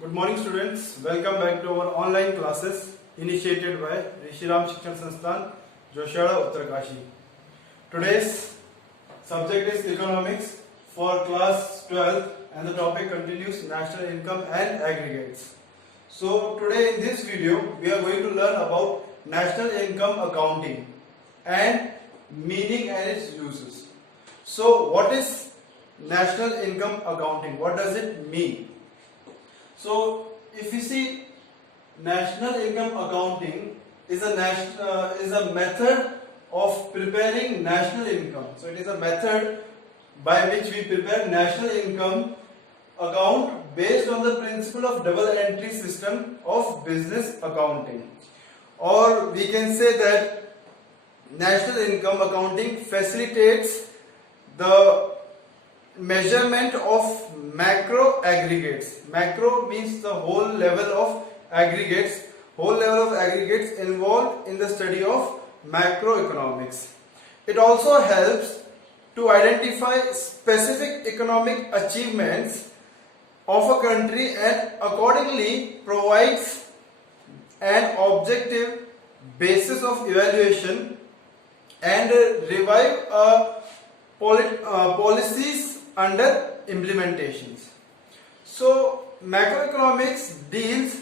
Good morning students, welcome back to our online classes initiated by Rishiram Shikshan Sansthan, Joshiwala, Uttarkashi. Today's subject is economics for class 12 and the topic continues national income and aggregates. So today in this video we are going to learn about national income accounting and meaning and its uses. So what is national income accounting? What does it mean? So, if you see, national income accounting is a method of preparing national income. So, it is a method by which we prepare national income account based on the principle of double entry system of business accounting. Or we can say that national income accounting facilitates the measurement of macro aggregates. Macro means the whole level of aggregates. Whole level of aggregates involved in the study of macroeconomics. It also helps to identify specific economic achievements of a country and accordingly provides an objective basis of evaluation and revive policies under implementations. So macroeconomics deals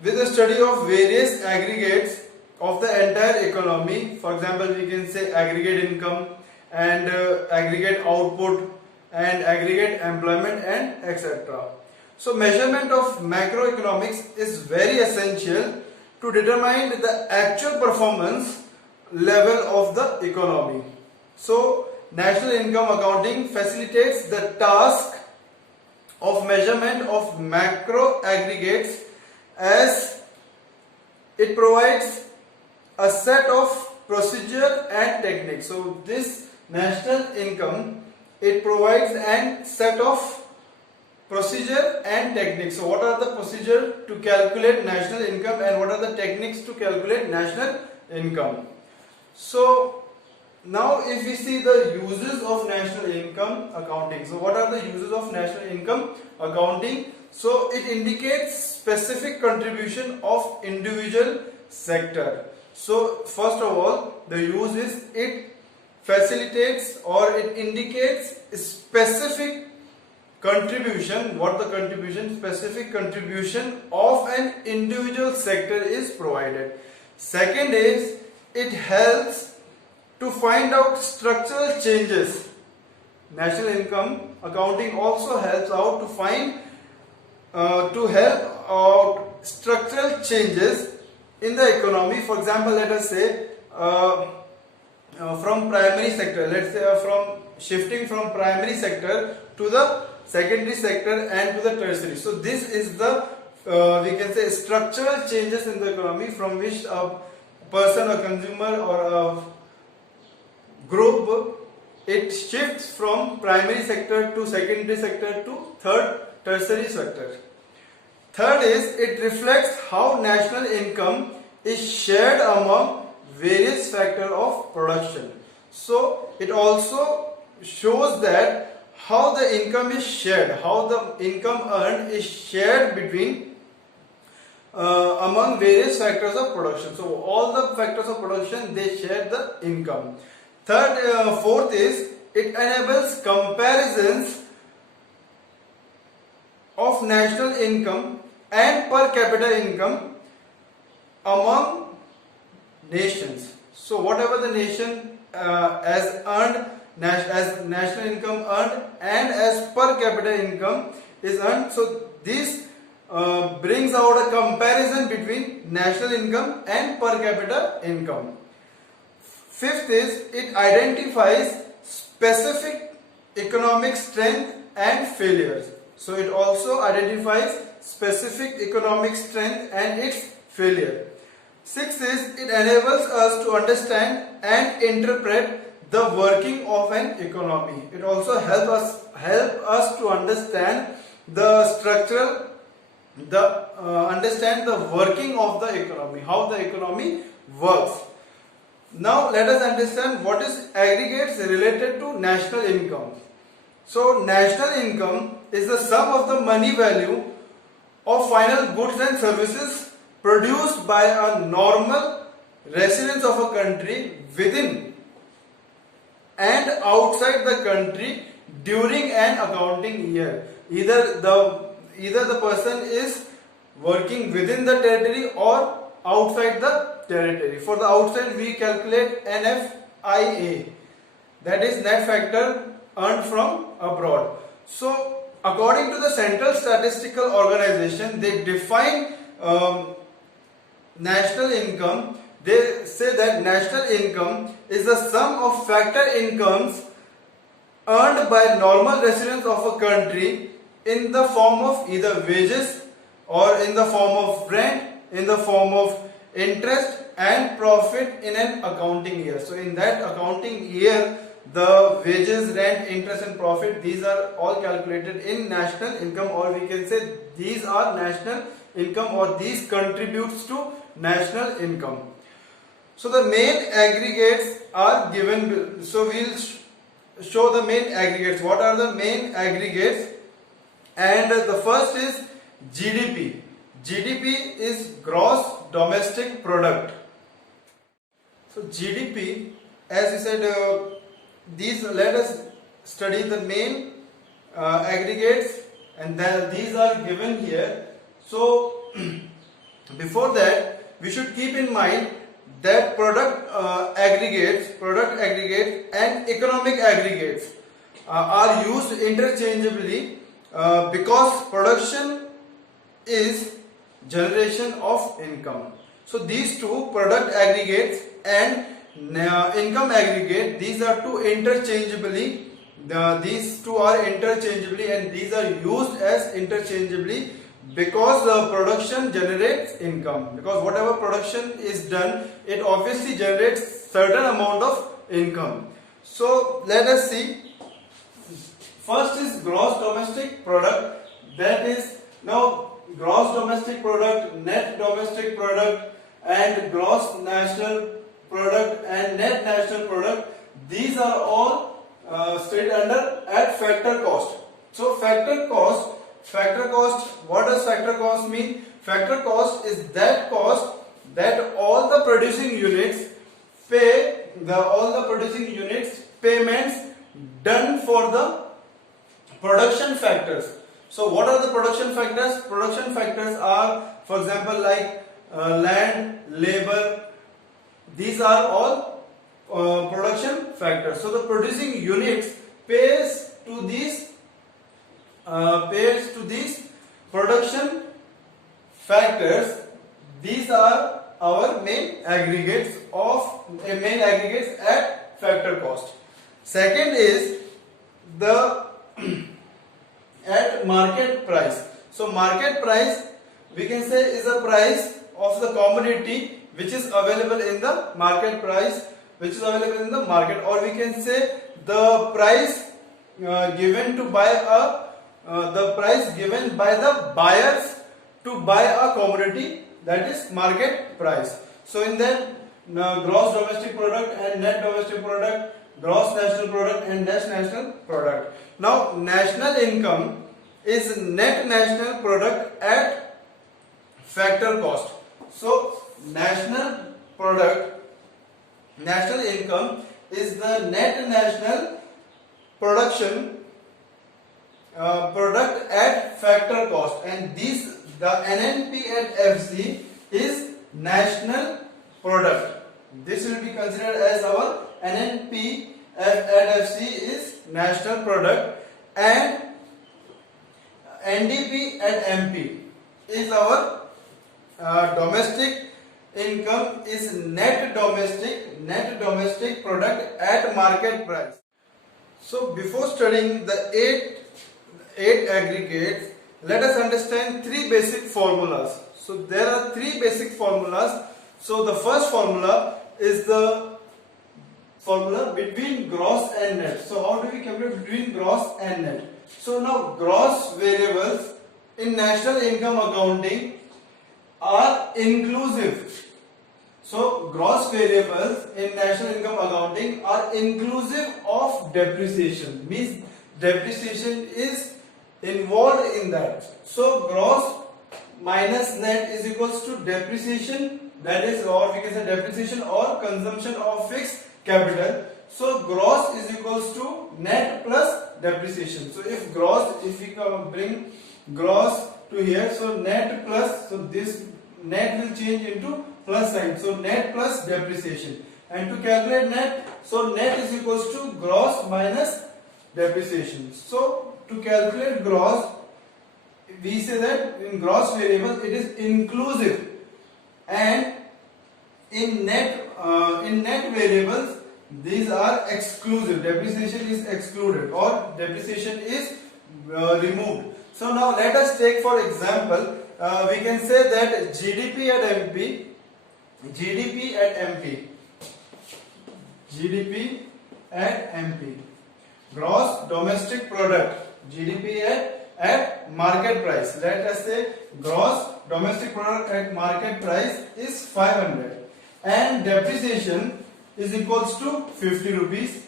with the study of various aggregates of the entire economy. For example, we can say aggregate income and aggregate output and aggregate employment and etc. So measurement of macroeconomics is very essential to determine the actual performance level of the economy. So national income accounting facilitates the task of measurement of macro aggregates as it provides a set of procedure and techniques. So this national income, it provides a set of procedure and techniques. So what are the procedure to calculate national income and what are the techniques to calculate national income? So now if we see the uses of national income accounting. So what are the uses of national income accounting? So it indicates specific contribution of individual sector. So first of all, the use is it facilitates or it indicates specific contribution. What the contribution? Specific contribution of an individual sector is provided. Second is it helps to find out structural changes. National income accounting also helps out to find to help out structural changes in the economy. For example, let us say from primary sector, let's say from shifting from primary sector to the secondary sector and to the tertiary. So this is the we can say structural changes in the economy from which a person, a consumer or a group, it shifts from primary sector to secondary sector to third tertiary sector. Third is it reflects how national income is shared among various factors of production. So it also shows that how the income is shared, how the income earned is shared between among various factors of production. So all the factors of production, they share the income. Fourth is it enables comparisons of national income and per capita income among nations. So whatever the nation has earned as national income earned and as per capita income is earned. So this brings out a comparison between national income and per capita income. Fifth is it identifies specific economic strength and failures. So it also identifies specific economic strength and its failure. Sixth is it enables us to understand and interpret the working of an economy. It also help us to understand the structural, understand the working of the economy, how the economy works. Now let us understand what is aggregates related to national income. So national income is the sum of the money value of final goods and services produced by a normal residents of a country within and outside the country during an accounting year. Either the person is working within the territory or outside the territory. For the outside, we calculate NFIA, that is net factor earned from abroad. So according to the Central Statistical Organization, they define national income. They say that national income is the sum of factor incomes earned by normal residents of a country in the form of either wages or in the form of rent, in the form of interest and profit in an accounting year. So in that accounting year, the wages, rent, interest and profit, these are all calculated in national income, or we can say these are national income, or these contributes to national income. So the main aggregates are given. So we'll show the main aggregates. What are the main aggregates? And the first is GDP. GDP is gross domestic product. So GDP, as I said, let us study the main aggregates, and then these are given here. So before that, we should keep in mind that product aggregates and economic aggregates are used interchangeably because production is generation of income. So these two, product aggregates and income aggregate, these are two interchangeably, these two are interchangeably and these are used as interchangeably because the production generates income. Because whatever production is done, it obviously generates certain amount of income. So let us see. First is gross domestic product. That is, now gross domestic product, net domestic product and gross national product and net national product, these are all studied under at factor cost. So factor cost, what does factor cost mean? Factor cost is that cost that all the producing units pay, payments done for the production factors. So what are the production factors? Production factors are, for example, like land, labor. These are all production factors. So the producing units pays to these production factors. These are our main aggregates at factor cost. Second is the at market price. So market price, we can say, is a price of the commodity which is available in the market price, or we can say the price given by the buyers to buy a commodity, that is market price. So in that gross domestic product and net domestic product, gross national product and net national product. Now national income is net national product at factor cost. So national income is the net national production product at factor cost, and the NNP at FC is national product. This will be considered as our NNP at FC is national product, and NDP at MP is our domestic income, is net domestic product at market price. So before studying the eight aggregates, let us understand three basic formulas. So there are three basic formulas. So the first formula is the formula between gross and net. So how do we calculate between gross and net? So now gross variables in national income accounting are inclusive. So gross variables in national income accounting are inclusive of depreciation, means depreciation is involved in that. So gross minus net is equals to depreciation, that is, or we can say depreciation or consumption of fixed capital. So gross is equals to net plus depreciation. So if we bring gross to here, so net plus, so this net will change into plus sign, so net plus depreciation. And to calculate net, so net is equals to gross minus depreciation. So to calculate gross, we say that in gross variable it is inclusive, and in net variables these are exclusive. Depreciation is excluded or depreciation is removed. So now let us take for example, we can say that GDP at MP, gross domestic product, GDP at market price. Let us say gross domestic product at market price is 500 and depreciation is equals to 50 rupees,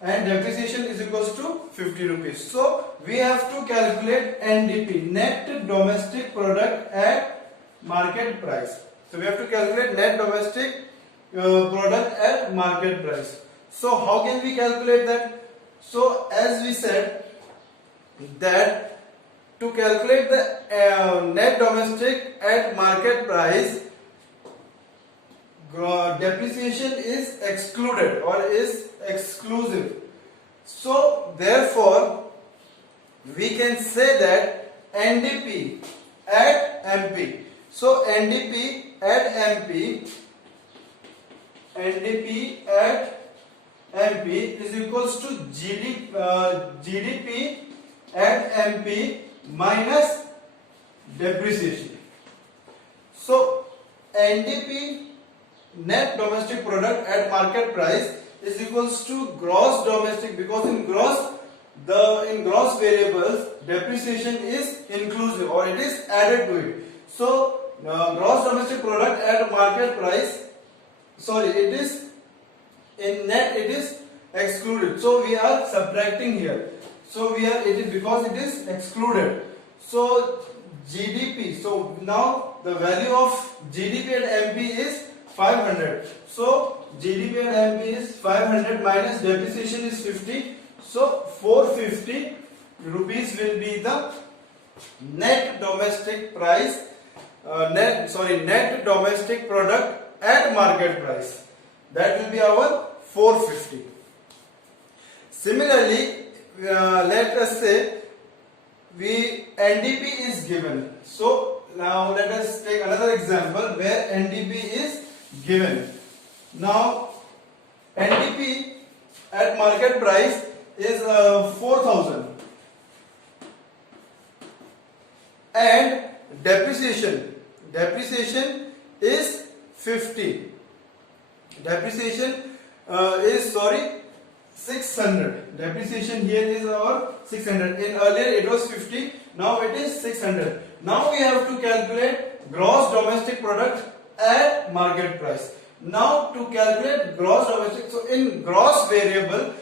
and depreciation is equals to 50 rupees. So we have to calculate NDP, net domestic product at market price. So we have to calculate net domestic product at market price. So how can we calculate that? So as we said that to calculate the net domestic at market price, depreciation is excluded or is exclusive. So therefore we can say that NDP at MP. So NDP at MP is equals to GDP at MP minus depreciation. So NDP, net domestic product at market price, is equals to gross domestic, because in gross variables depreciation is inclusive or it is added to it. So gross domestic product at market price, it is in net, it is excluded. So we are subtracting here. So because it is excluded. So GDP. So now the value of GDP at MP is 500. So GDP at MP is 500 minus depreciation is 50. So 450 rupees will be the net domestic price. Net domestic product at market price. That will be our 450. Similarly, let us say NDP is given. So now let us take another example where NDP is given. Now NDP at market price is 4,000 and depreciation is 50. Depreciation is 600. Depreciation here is our 600. In earlier it was 50. Now it is 600. Now we have to calculate gross domestic product at market price. Now to calculate gross domestic, so in gross variable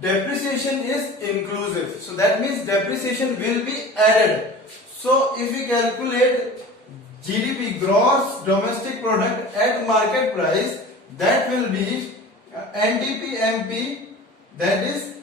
depreciation is inclusive. So that means depreciation will be added. So if we calculate GDP, gross domestic product at market price, that will be NDP MP, that is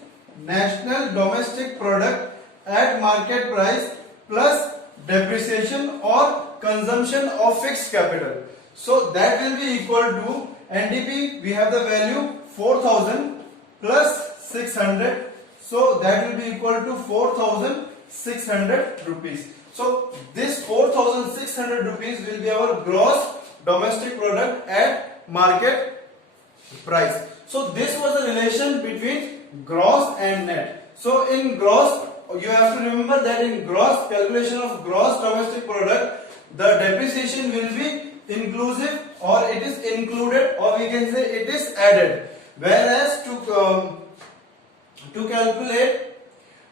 national domestic product at market price plus depreciation or consumption of fixed capital. So that will be equal to NDP, we have the value 4,000 plus 600. So that will be equal to 4,600 rupees. So this 4,600 rupees will be our gross domestic product at market price. So this was the relation between gross and net. So in gross, you have to remember that in gross, calculation of gross domestic product, the depreciation will be inclusive or it is included, or we can say it is added. Whereas to calculate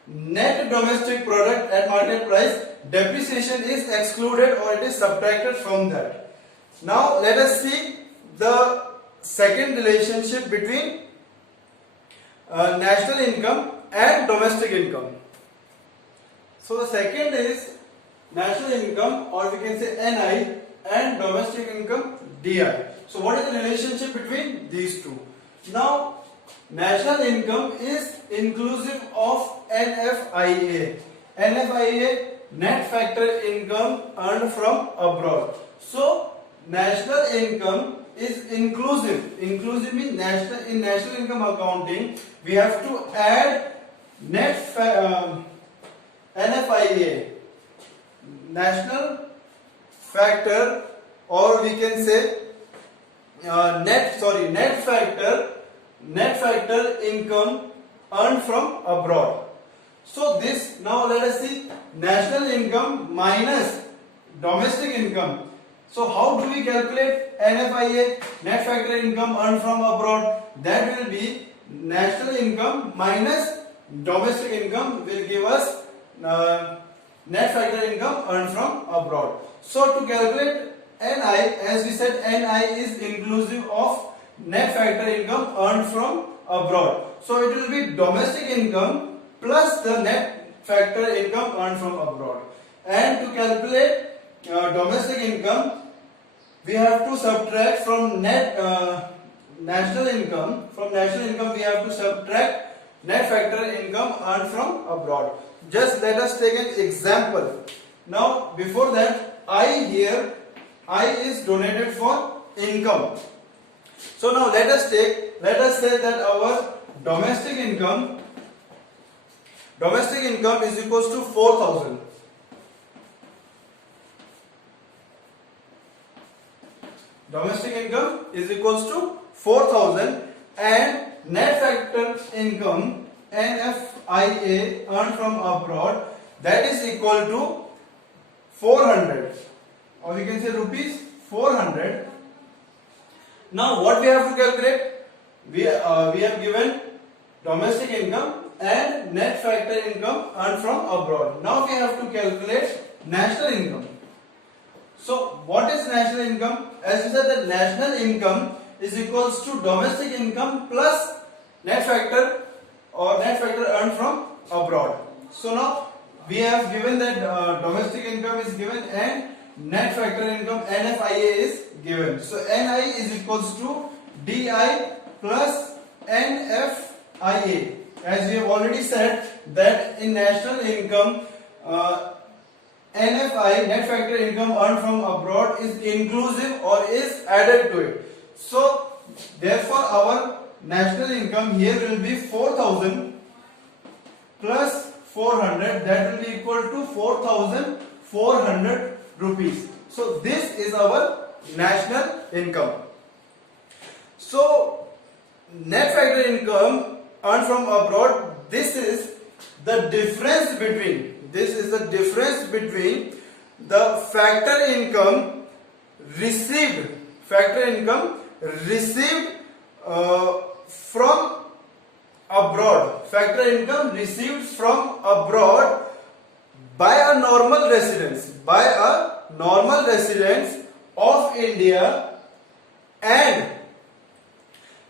net domestic product at market price, depreciation is excluded or it is subtracted from that. Now let us see the second relationship between national income and domestic income. So the second is national income, or we can say NI, and domestic income DI. So what is the relationship between these two? Now national income is inclusive of NFIA. NFIA, net factor income earned from abroad. So national income is inclusive. Inclusive means national, in national income accounting we have to add NFIA, national factor, or we can say net factor income earned from abroad. So this, now let us see national income minus domestic income. So how do we calculate NFIA, net factor income earned from abroad? That will be national income minus domestic income will give us net factor income earned from abroad. So to calculate NI, as we said, NI is inclusive of net factor income earned from abroad. So it will be domestic income plus the net factor income earned from abroad. And to calculate domestic income, we have to subtract from national income. From national income, we have to subtract net factor income earned from abroad. Just let us take an example. Now, before that, I is donated for income. So now let us say that our domestic income is equals to 4,000. Domestic income is equals to 4,000 and net factor income NFIA earned from abroad, that is equal to 400, or we can say rupees 400. Now what we have to calculate? We have given domestic income and net factor income earned from abroad. Now we have to calculate national income. So what is national income? As we said, that national income is equals to domestic income plus net factor earned from abroad. So now we have given that domestic income is given and net factor income NFIA is given. So NI is equals to DI plus NFIA. As we have already said that in national income, NFI, net factor income earned from abroad, is inclusive or is added to it. So therefore our national income here will be 4,000 plus 400, that will be equal to 4,400 rupees. So this is our national income. So net factor income earned from abroad, this is the difference between the factor income received from abroad, by a normal residents of India, and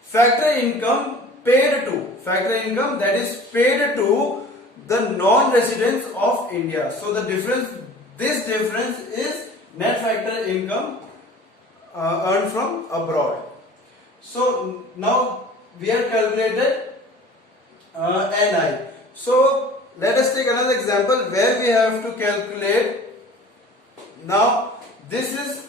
factor income that is paid to the non-residents of India. So this difference is net factor income earned from abroad. So now we have calculated NI. So let us take another example where we have to calculate. Now this is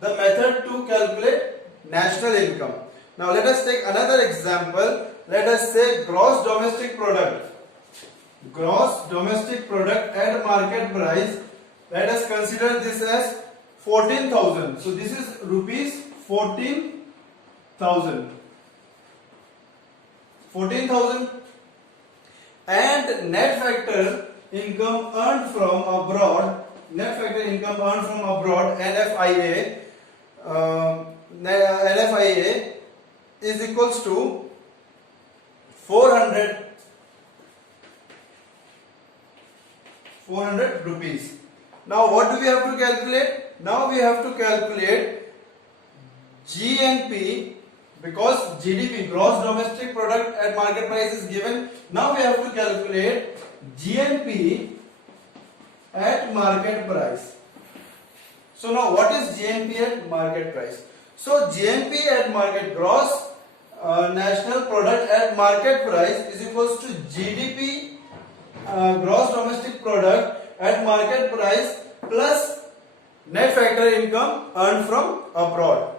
the method to calculate national income. Now let us take another example. Let us say gross domestic product at market price. Let us consider this as 14,000. So this is rupees 14,000. And net factor income earned from abroad, NFIA, is equals to 400 rupees. Now what do we have to calculate? Now we have to calculate GNP, because GDP, gross domestic product at market price is given. Now we have to calculate GNP at market price. So now what is GNP at market price? So GNP at market, gross national product at market price, is equals to GDP, gross domestic product at market price, plus net factor income earned from abroad.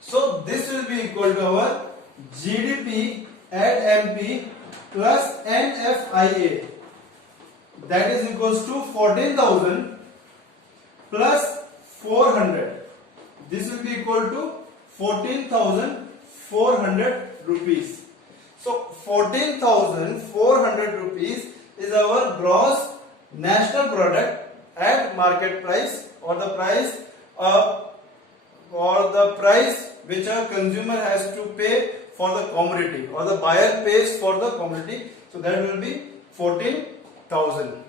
So this will be equal to our GDP at MP plus NFIA, that is equals to 14,000 plus 400. This will be equal to 14,400 rupees. So 14,400 rupees is our gross national product at market price, or the price which a consumer has to pay for the commodity, or the buyer pays for the commodity. So that will be 14,000.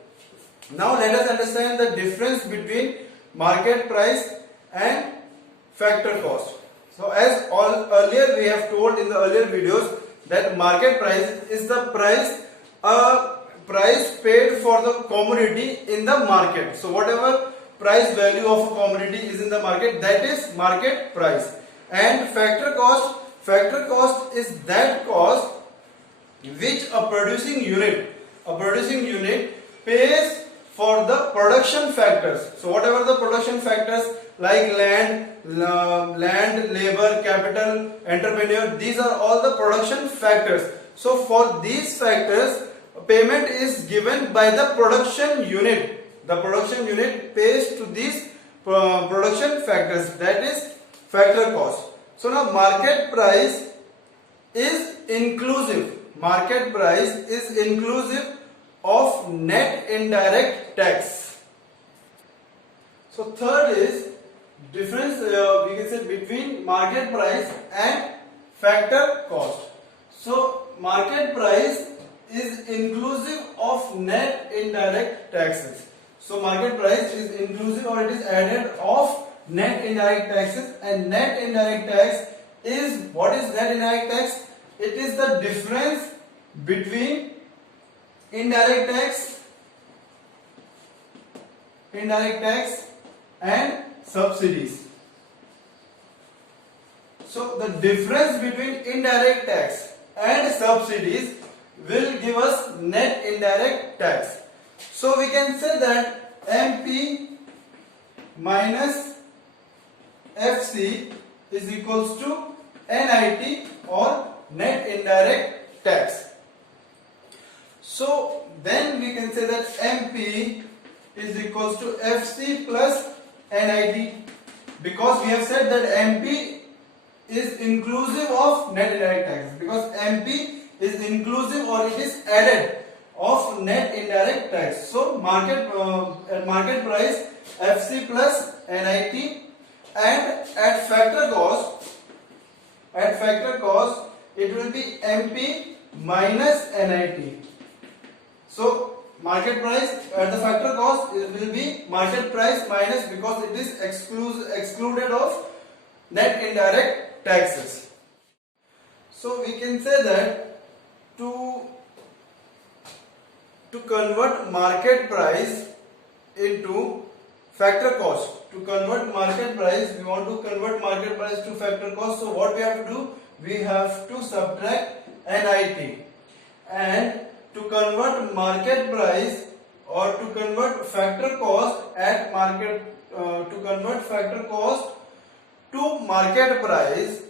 Now let us understand the difference between market price and factor cost. So as earlier we have told in the earlier videos that market price is the price paid for the commodity in the market. So whatever price value of a commodity is in the market, that is market price. And factor cost is that cost which a producing unit pays for the production factors. So whatever the production factors like land, labor, capital, entrepreneur, these are all the production factors. So for these factors, payment is given by the production unit. The production unit pays to these production factors, that is factor cost. So now market price is inclusive. Market price is inclusive of net indirect tax. So third is difference we can say between market price and factor cost. So market price is inclusive of net indirect taxes. So market price is inclusive, or it is added of net indirect taxes. And net indirect tax is, what is net indirect tax? It is the difference between indirect tax and subsidies. So the difference between indirect tax and subsidies will give us net indirect tax. So we can say that MP minus FC is equals to NIT, or net indirect tax. So then we can say that MP is equals to FC plus NIT, because we have said that MP is inclusive of net indirect tax, because MP is inclusive, or it is added of net indirect tax. So at market price FC plus NIT, and at factor cost it will be MP minus NIT. So market price at the factor cost, it will be market price minus, because it is excluded of net indirect taxes. So we can say that to convert market price into factor cost, we want to convert market price to factor cost. So what we have to do? We have to subtract NIT. And to convert market price, or to convert factor cost at market, to convert factor cost to market price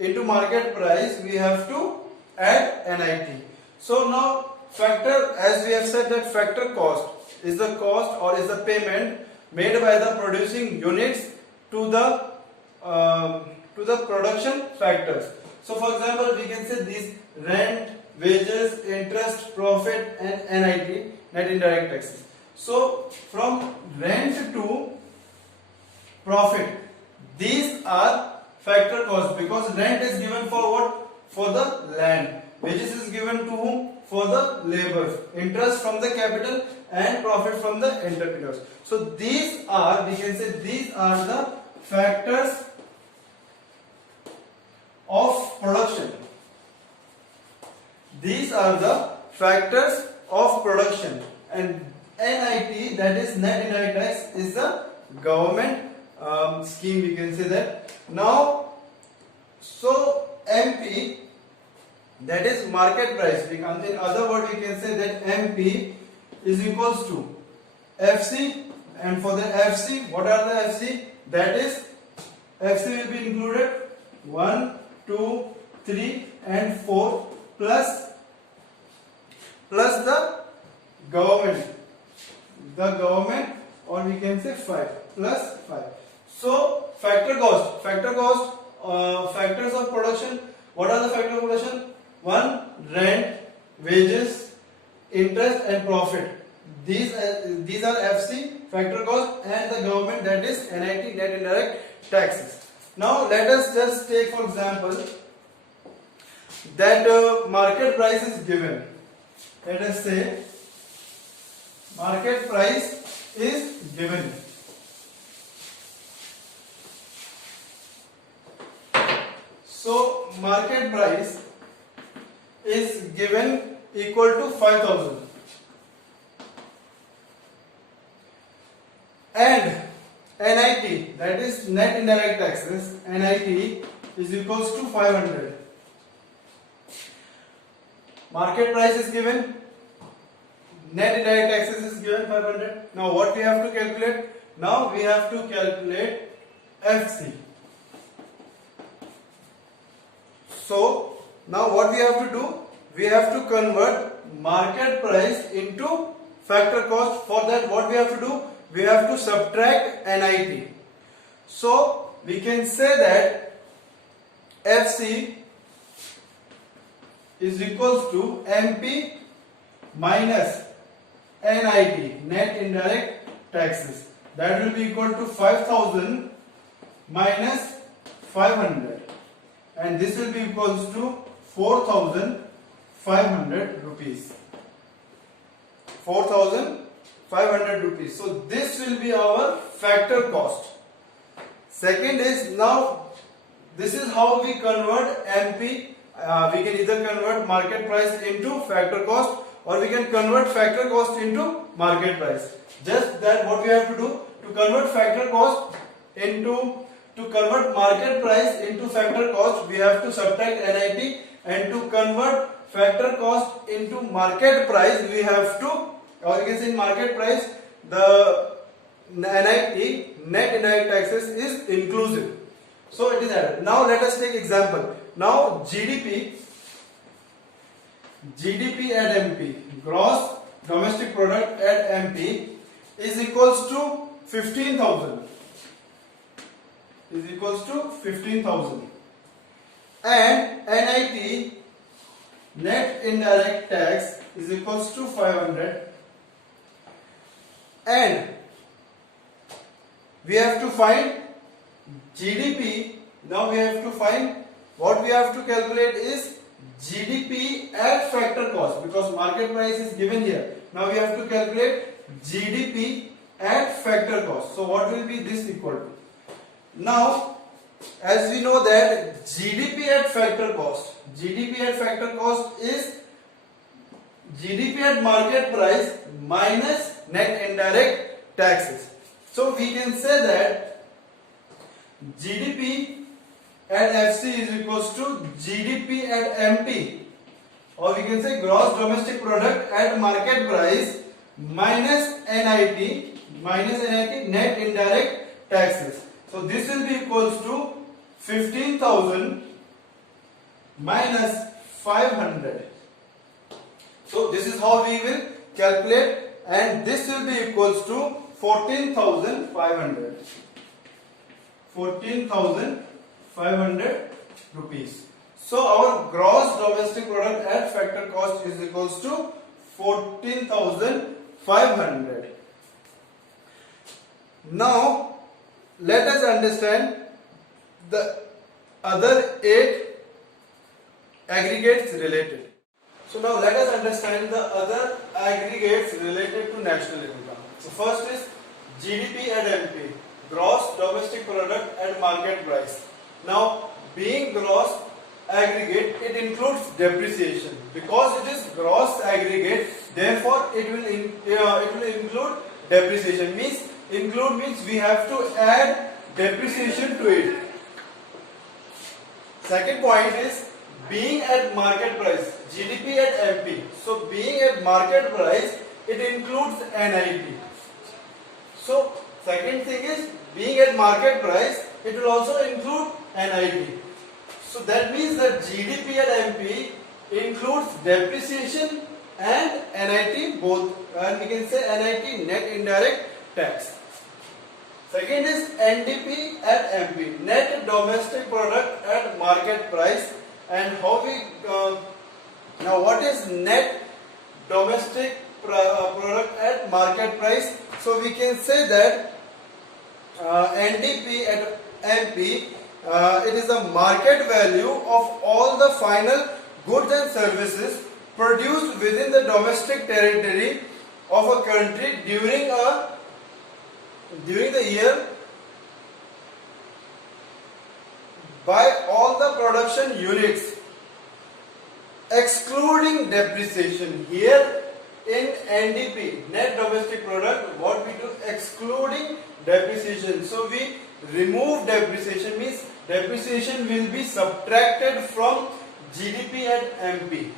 into market price, we have to add NIT. So now factor, as we have said that factor cost is the cost, or is the payment made by the producing units to the production factors. So for example, we can say these: rent, wages, interest, profit, and NIT, net indirect taxes. So from rent to profit, these are factor costs, because rent is given for what? For the land. Wages is given to whom? For the laborers. Interest from the capital, and profit from the entrepreneurs. So these are, we can say, these are the factors of production. These are the factors of production, and NIT, that is net indirect tax, is the government scheme, we can say that. Now, so MP, that is market price, in other words we can say that MP is equals to FC, and for the FC, what are the FC? That is, FC will be included 1, 2, 3 and 4 plus the government, or we can say 5 plus 5. So factor cost, factors of production. What are the factors of production? 1, rent, wages, interest and profit. These are FC, factor cost, and the government, that is NIT, net indirect taxes. Now let us just take for example that market price is given. Let us say market price is given. So market price is given equal to 5,000, and NIT, that is net indirect taxes, NIT is equals to 500. Market price is given, net indirect taxes is given 500. Now what we have to calculate? Now we have to calculate FC. So now what we have to do? We have to convert market price into factor cost. For that, what we have to do? We have to subtract NIT. So we can say that FC is equals to MP minus NIT, net indirect taxes. That will be equal to 5,000 minus 500, and this will be equals to 4,500 rupees. 4,500 rupees. So this will be our factor cost. Second is, now this is how we convert MP. We can either convert market price into factor cost, or we can convert factor cost into market price. Just that, what we have to do to convert factor cost into, to convert market price into factor cost, we have to subtract NIT, and to convert factor cost into market price, we have to, or you can say in market price, the NIT, net indirect taxes, is inclusive. So it is added. Now let us take example. Now GDP at MP, gross domestic product at MP, is equals to 15,000. Is equals to 15,000, and NIT, net indirect tax, is equals to 500, and we have to find GDP. Now we have to find, what we have to calculate is GDP at factor cost, because market price is given here. Now we have to calculate GDP at factor cost. So what will be this equal to? Now, as we know that GDP at factor cost is GDP at market price minus net indirect taxes. So we can say that GDP at FC is equals to GDP at MP, or we can say gross domestic product at market price minus NIT, net indirect taxes. So this will be equals to 15,000 minus 500. So this is how we will calculate, and this will be equals to 14,500. 14,500 rupees. So our gross domestic product at factor cost is equals to 14,500. Now let us understand the other 8 aggregates related. So now let us understand the other aggregates related to national income. So first is GDP at MP, gross domestic product at market price. Now being gross, aggregate, it includes depreciation. Because it is gross aggregate, therefore it will include depreciation. Include means we have to add depreciation to it. Second point is being at market price, GDP at MP. So being at market price, it includes NIP. So second thing is being at market price, it will also include NIP. So that means that GDP at MP includes depreciation and NIT both, and we can say NIT, net indirect tax. Second is NDP at MP, net domestic product at market price. And how we now what is net domestic product at market price? So we can say that NDP at MP, it is the market value of all the final goods and services produced within the domestic territory of a country during the year by all the production units excluding depreciation. Here in NDP, net domestic product, what we do, excluding depreciation. So we remove depreciation, means depreciation will be subtracted from GDP at MP.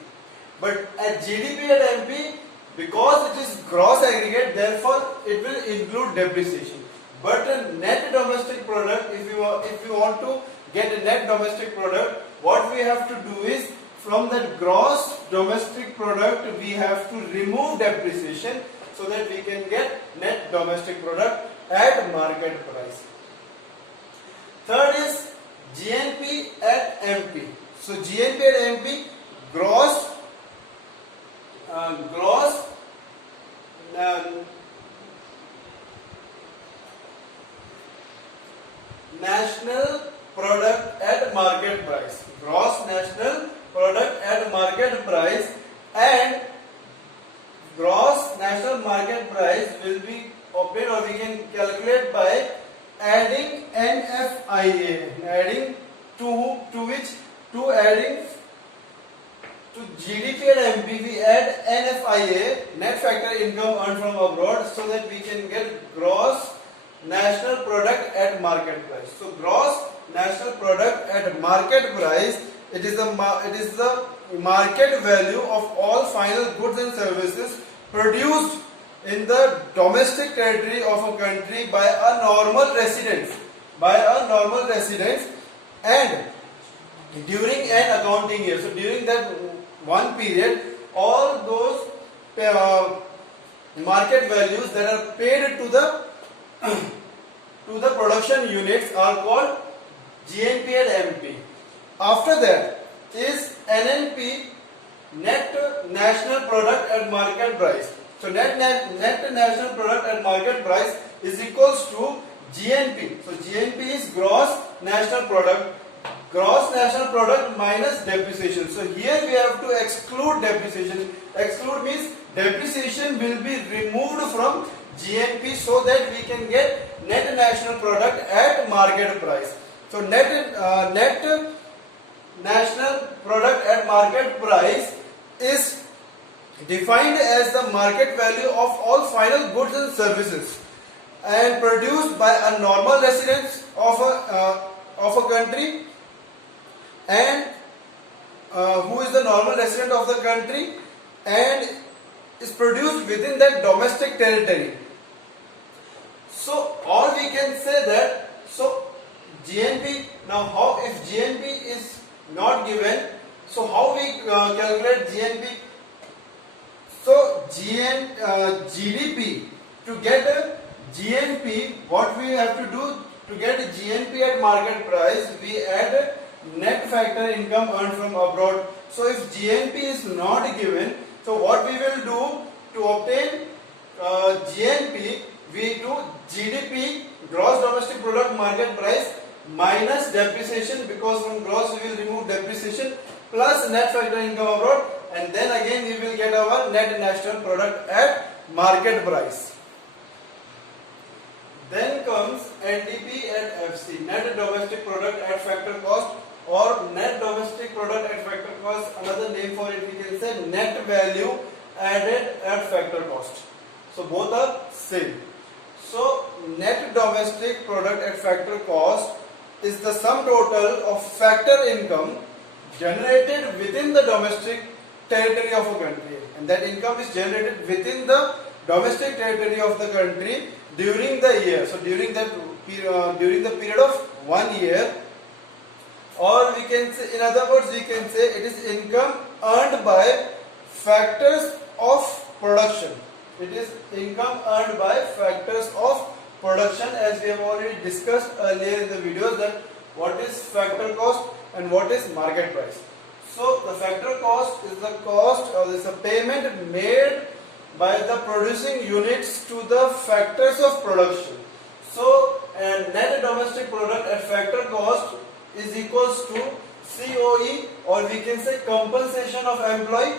But at GDP at MP, because it is gross aggregate, therefore it will include depreciation. But a net domestic product, if you want to get a net domestic product, what we have to do is from that gross domestic product we have to remove depreciation so that we can get net domestic product at market price. Third is GNP at MP. So GNP at MP, gross national product at market price, gross national product at market price, and gross national market price will be obtained, or we can calculate by adding NFIA, adding to GDP at MP we add NFIA, net factor income earned from abroad, so that we can get gross national product at market price. So gross national product at market price, it is the market value of all final goods and services produced in the domestic territory of a country by a normal resident, and during an accounting year. So during that one period, all those market values that are paid to the production units are called GNP at MP. After that is NNP, net national product at market price. So net national product at market price is equals to GNP. So GNP is gross national product minus depreciation. So here we have to exclude depreciation. Exclude means depreciation will be removed from GNP so that we can get net national product at market price. So net national product at market price is defined as the market value of all final goods and services and produced by a normal resident of a country, and who is the normal resident of the country and is produced within that domestic territory. So all we can say that, so GNP, now how, if GNP is not given, so how we calculate GNP? So GDP, to get a GNP, what we have to do to get a GNP at market price, we add net factor income earned from abroad. So if GNP is not given, so what we will do to obtain GNP, we do GDP, gross domestic product market price, minus depreciation, because from gross we will remove depreciation, plus net factor income abroad, and then again we will get our net national product at market price. Then comes NDP and FC, net domestic product at factor cost or net domestic product at factor cost. Another name for it we can say net value added at factor cost. So both are same. So net domestic product at factor cost is the sum total of factor income generated within the domestic territory of a country, and that income is generated within the domestic territory of the country during the year. So during the period of 1 year, or we can say, in other words, we can say it is income earned by factors of production. It is income earned by factors of production, as we have already discussed earlier in the videos that what is factor cost and what is market price. So the factor cost is the cost or is a payment made by the producing units to the factors of production. So net domestic product at factor cost is equals to COE, or we can say compensation of employee,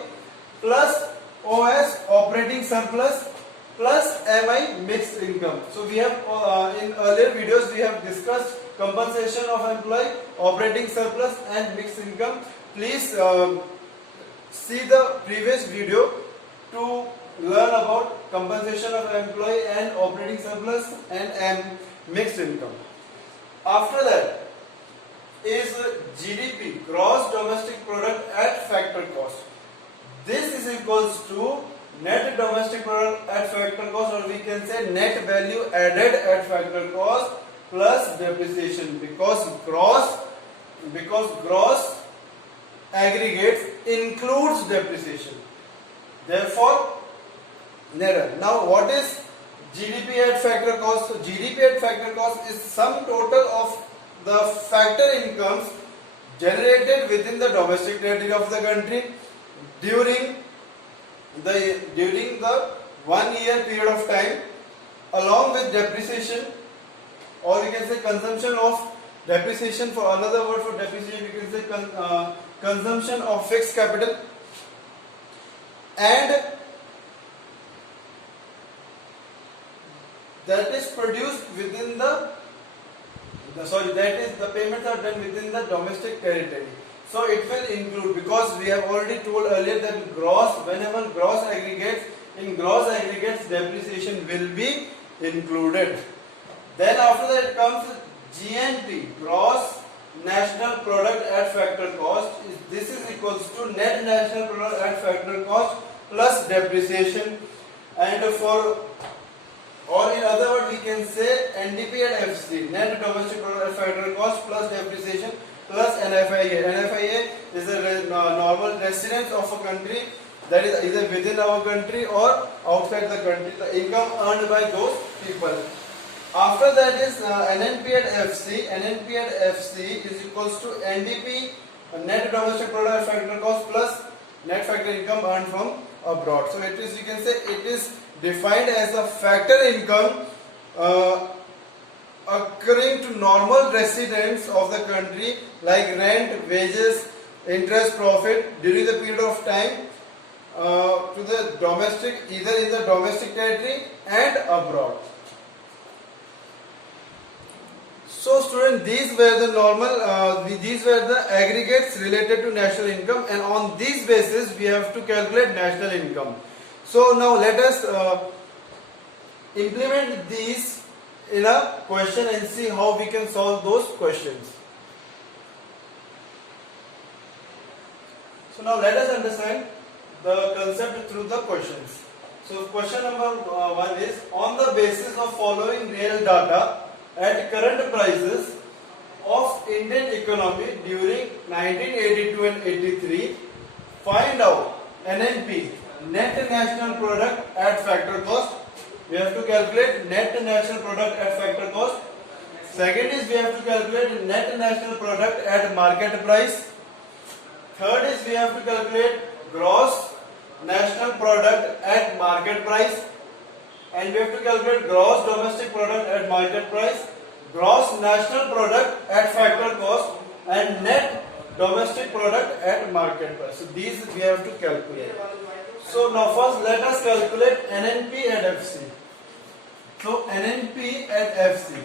plus OS operating surplus, plus MI mixed income. So we have in earlier videos we have discussed compensation of employee, operating surplus and mixed income. Please see the previous video to learn about compensation of employee and operating surplus and mixed income. After that is GDP, gross domestic product at factor cost. This is equals to net domestic product at factor cost, or we can say net value added at factor cost plus depreciation, because gross aggregates includes depreciation. Therefore, net. Now what is GDP at factor cost? So GDP at factor cost is sum total of the factor incomes generated within the domestic territory of the country during the 1 year period of time, along with depreciation, or we can say consumption of depreciation. For another word for depreciation, we can say consumption of fixed capital, and that is produced within the payments are done within the domestic territory. So it will include, because we have already told earlier that whenever gross aggregates, in gross aggregates depreciation will be included. Then after that comes GNP, gross national product at factor cost. This is equals to net national product at factor cost plus depreciation, and or in other words we can say NDP and FC, net domestic product at factor cost plus depreciation plus NFIA. NFIA is the normal residence of a country, that is either within our country or outside the country, the income earned by those people. After that is NNP and FC. NNP and FC is equals to NDP, net domestic product at factor cost plus net factor income earned from abroad. So it is, you can say it is defined as a factor income occurring to normal residents of the country, like rent, wages, interest, profit during the period of time to the domestic, either in the domestic territory and abroad. So students, these were the aggregates related to national income, and on this basis we have to calculate national income. So now let us implement these in a question and see how we can solve those questions. So now let us understand the concept through the questions. So question number 1 is, on the basis of following real data at current prices of Indian economy during 1982 and 83, find out NNP, net national product at factor cost. We have to calculate net national product at factor cost. Second is we have to calculate net national product at market price. Third is we have to calculate gross national product at market price, and we have to calculate gross domestic product at market price, gross national product at factor cost, and net domestic product at market price. So these we have to calculate. So now first let us calculate NNP and FC. So NNP at FC.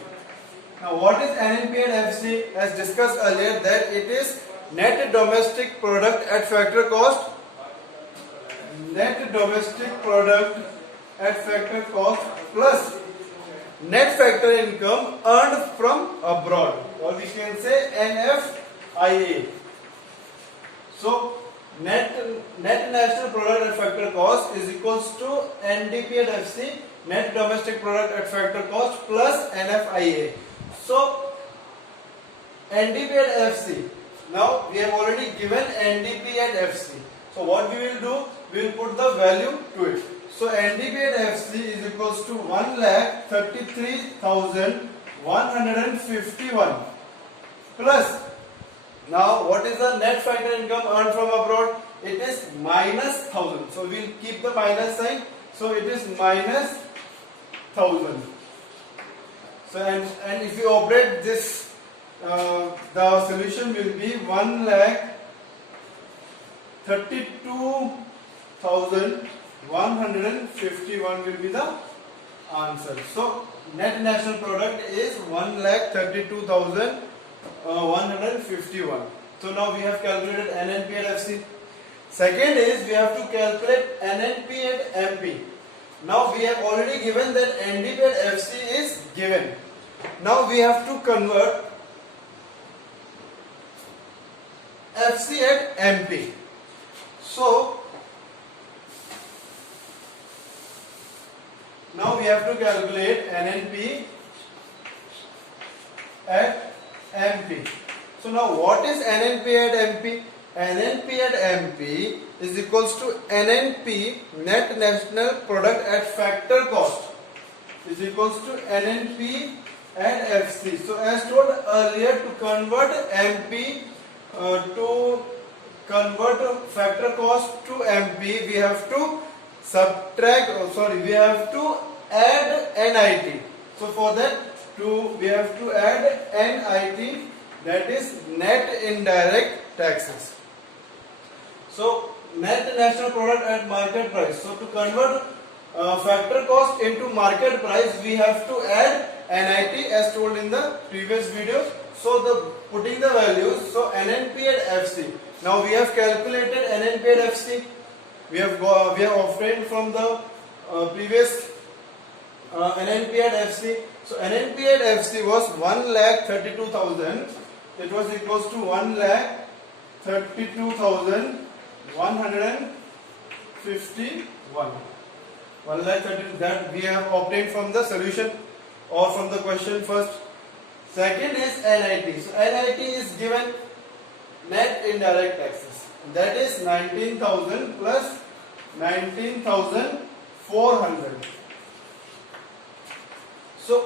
Now what is NNP and FC? As discussed earlier, that it is net domestic product at factor cost. Net domestic product at factor cost plus net factor income earned from abroad, or we can say NFIA. So net national product at factor cost is equals to NDP at FC, net domestic product at factor cost plus NFIA. So NDP at FC. Now we have already given NDP at FC. So what we will do? We will put the value to it. So NDP at FC is equals to 1,33,151 plus. Now what is the net factor income earned from abroad? It is minus 1,000. So we will keep the minus sign. So it is minus 1,000. So and if you operate this, the solution will be 1,32,151 will be the answer. So net national product is 1,32,151. So now we have calculated NNP at FC. Second is we have to calculate NNP at MP. Now we have already given that NDP at FC is given. Now we have to convert FC at MP. So now we have to calculate NNP at MP. So now what is NNP at MP? NNP at MP is equals to NNP, net national product at factor cost, is equals to NNP at FC. So as told earlier, to convert MP to convert factor cost to MP, we have to we have to add NIT. So for that we have to add NIT, that is net indirect taxes. So net national product at market price. So to convert factor cost into market price, we have to add NIT as told in the previous video. So putting the values, so NNP at FC. Now we have calculated NNP at FC. We have obtained from the previous NNP at FC. So NNP at FC was 1,32,000. It was equals to 1,32,151. 1,30,000 that we have obtained from the solution or from the question first. Second is NIT. So NIT is given net indirect taxes. That is 19,000 plus 19,400. So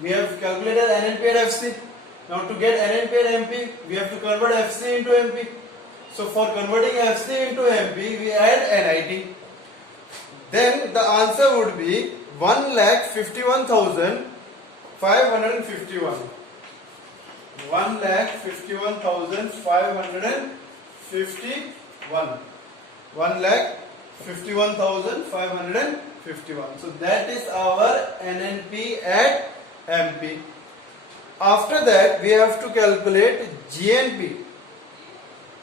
we have calculated NNP at FC. Now to get NNP at MP, we have to convert FC into MP. So for converting FC into MP, we add NIT. Then the answer would be 1,51,551. 1,51,551. 1,51,551. So that is our NNP at MP. After that, we have to calculate GNP.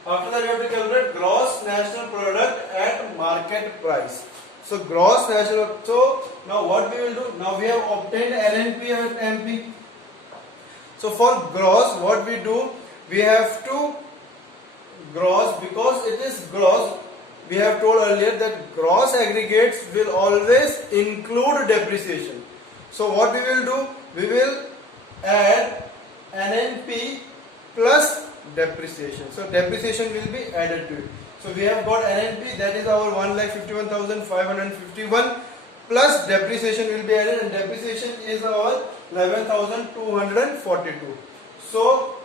After that, we have to calculate gross national product at market price. So gross national. So now what we will do? Now we have obtained NNP at MP. So for gross, what we do? We have to gross, because it is gross. We have told earlier that gross aggregates will always include depreciation. So what we will do? We will add NNP plus depreciation. So depreciation will be added to it. So we have got NNP, that is our 1,51,551 plus depreciation will be added, and depreciation is our 11,242. So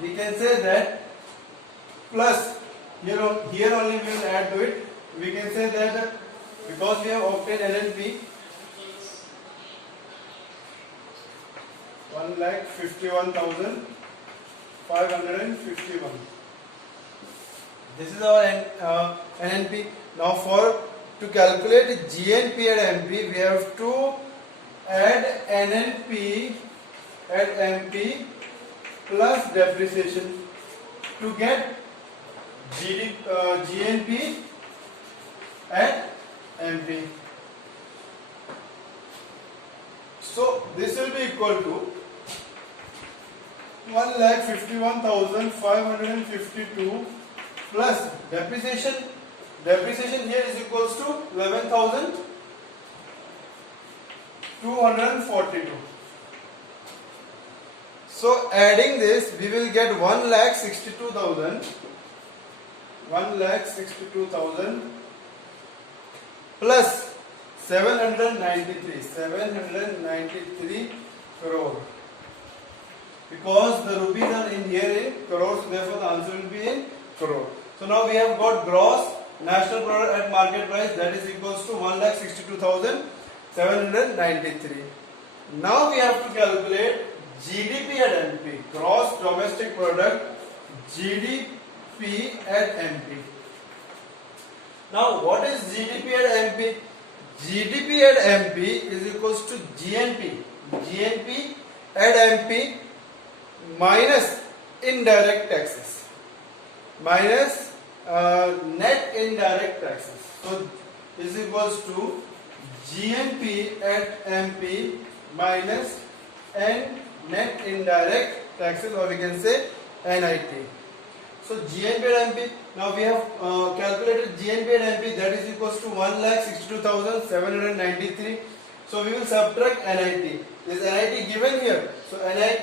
we can say that plus here only we will add to it. We can say that because we have obtained NNP 1,51,551. This is our NNP. Now to calculate GNP at MP, we have to add NNP at MP plus depreciation to get GNP at MP. So this will be equal to 1,51,552 plus depreciation. Depreciation here is equals to 11,242. So adding this, we will get 1,62,000 plus 793 crore. Because the rupees are in here in crores, so therefore the answer will be in crore. So now we have got gross national product at market price, that is equals to 1,62,793. Now we have to calculate GDP at MP, gross domestic product, GDP at MP. Now what is GDP at MP? GDP at MP is equals to GNP. GNP at MP minus indirect taxes, minus net indirect taxes. So is equals to GNP at MP minus net indirect taxes, or we can say NIT. So GNP at MP, now we have calculated GNP at MP, that is equals to 1,62,793. So we will subtract NIT. Is NIT given here? So NIT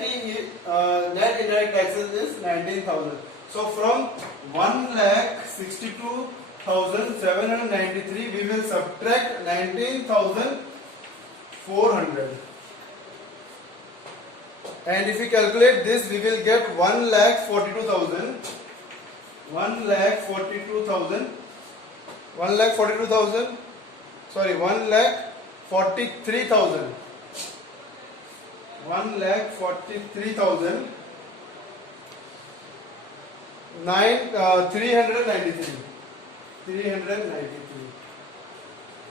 net indirect taxes is 19,000. So from 1,62,793 we will subtract 19,400. And if we calculate this, we will get 1,42,000. 1,43,000.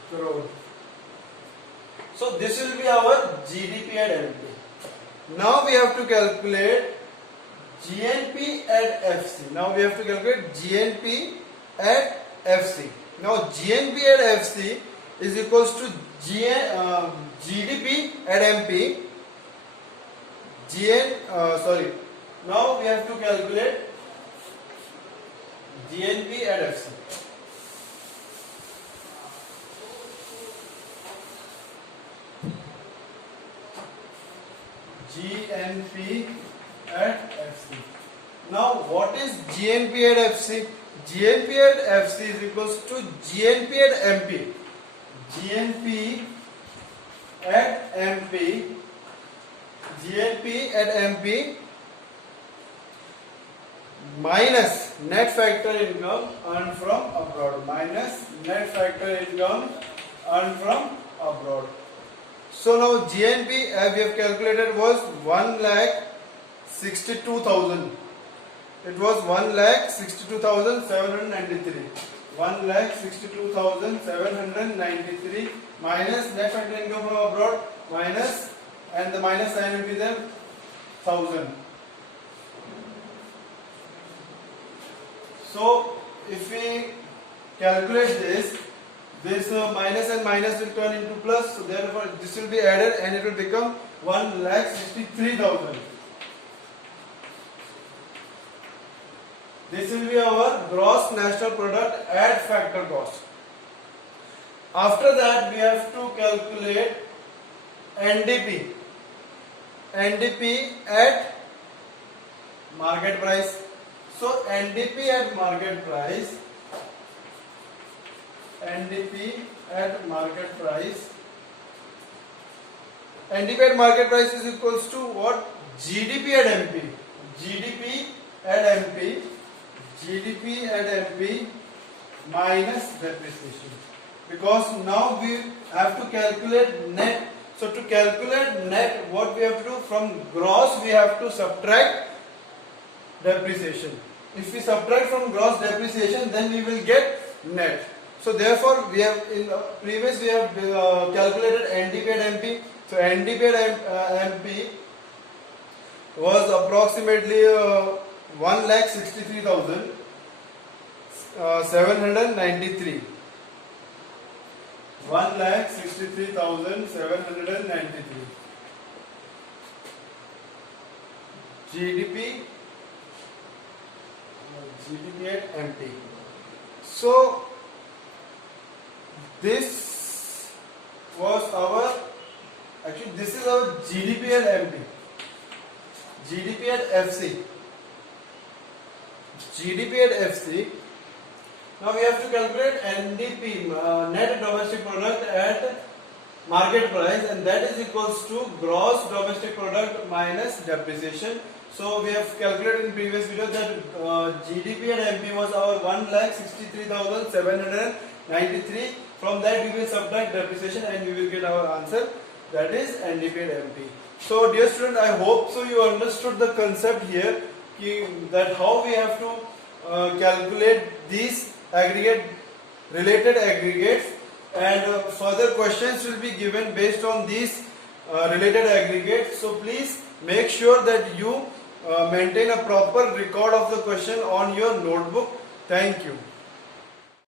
Crore. So this will be our GDP at MP. Now we have to calculate GNP at FC. Now we have to calculate GNP at FC. Now GNP at FC is equals to GDP at MP. Now we have to calculate GNP at FC. GNP at FC. Now what is GNP at FC? GNP at FC is equals to GNP at MP. GNP at MP. GNP at MP minus net factor income earned from abroad. Minus net factor income earned from abroad. So now GNP we have calculated was 1,62,000. It was 1,62,793. 1,62,793 minus net factor income from abroad minus, and the minus sign will be then 1000. So if we calculate this minus and minus will turn into plus, so therefore this will be added and it will become 1,63,000. This will be our gross national product at factor cost. After that we have to calculate NDP. NDP at market price. So NDP at market price. NDP at market price. NDP at market price is equals to what? GDP at MP. GDP at MP. GDP at MP minus depreciation. Because now we have to calculate net. So to calculate net, what we have to do? From gross we have to subtract depreciation. If we subtract from gross depreciation, then we will get net. So therefore we have in previous we have calculated NDP at MP. So NDP and MP was approximately 1,63,793. 1,63,793. GDP at MP. So this was our, actually this is our GDP at MP. GDP at FC. GDP at FC. Now we have to calculate NDP, net domestic product at market price, and that is equals to gross domestic product minus depreciation. So we have calculated in previous video that GDP at MP was our 1,63,793. From that we will subtract depreciation and we will get our answer, that is NDP at MP. So dear student, I hope so you understood the concept here, that how we have to calculate these related aggregates, and further questions will be given based on these related aggregates. So please make sure that you maintain a proper record of the question on your notebook. Thank you.